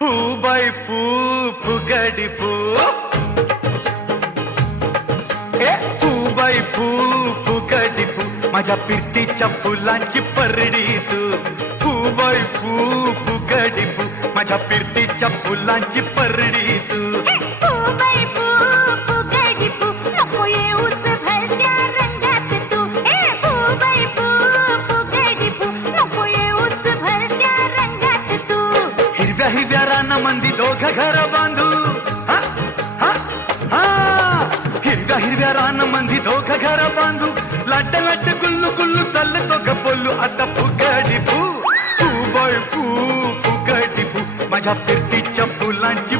फू बाई फू फुगडी फू ए फू बाई फू फुगडी फू माझ्या पिरतीच्या फुलांची परडी तू फू बाई फू फुगडी फू माझ्या पिरतीच्या फुलांची परडी तू फू बाई फू फुगडी फू नको येऊस भलत्या रंगात तू फू बाई फू फुगडी फू नको येऊस भलत्या रंगात तू हिरव्या हिरव्या रानामंदी दोघं घर बांधू हा हा हा हिरव्या हिरव्या रानामंदी दोघं घर बांधू लाट लाट गुल्लू गुल्लू चालतो ग बोलू आता फुगडी फू फू बाई फू फुगडी फू माझ्या पिरतीच्या फुलांची